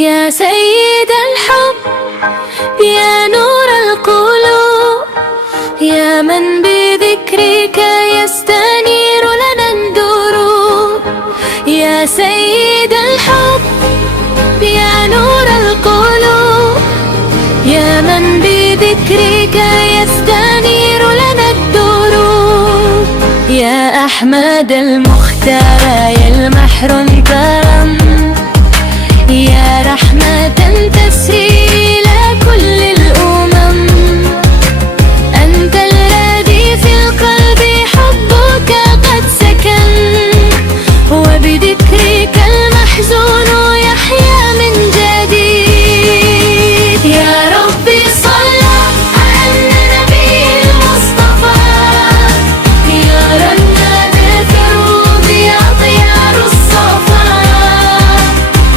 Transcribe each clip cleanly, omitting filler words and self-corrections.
يا سيد الحب، يا نور القلوب، يا من بذكرك يستنير لنا الدروب. يا سيد الحب، يا نور القلوب، يا من بذكرك يستنير لنا الدروب. يا أحمد المختار، يا المحر كرم، يا رحمة تسري إلى كل الأمم. أنت الذي في القلب حبك قد سكن، وبذكرك المحزون يحيا من جديد. يا ربي صل على النبي المصطفى، يا رنات الثروب يا طيار الصفا.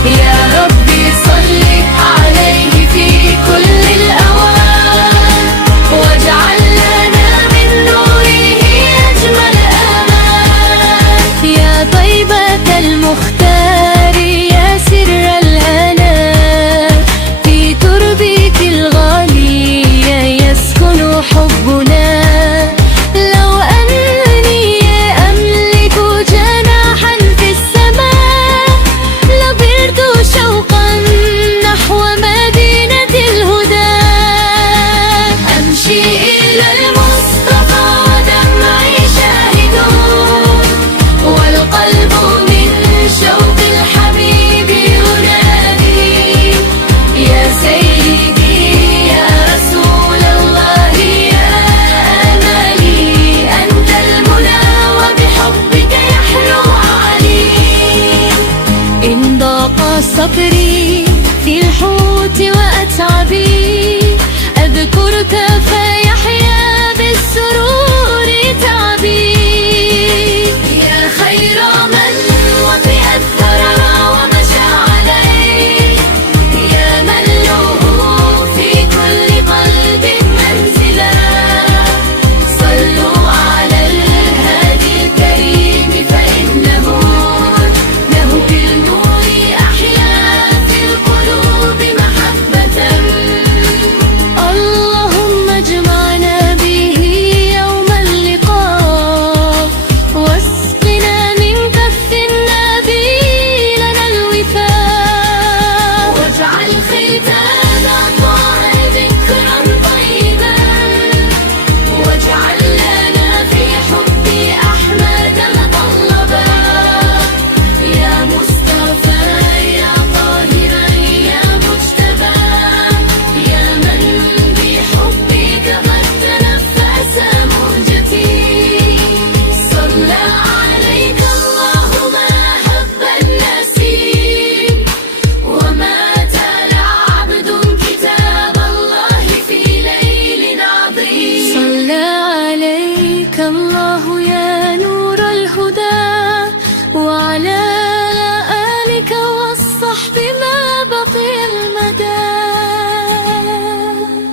يا ربي صل عليه في كل الأوان، واجعل لنا من نوره أجمل أمان. يا طيبة المختار، يا سر الهنا، في تربك الغالية يسكن حبنا. لو أنني أملك جناحا في السماء، لطرت شوقا نحو مدينة الهدى. أمشي إلى المصطفى ودمعي شاهد، والقلب من شوق الحبيب ينادي. يا سيدي يا رسول الله يا أملي، أنت المنى وبحبك يحلو علي. إن ضاق صدري في الحوت وأتعبي، أذكرك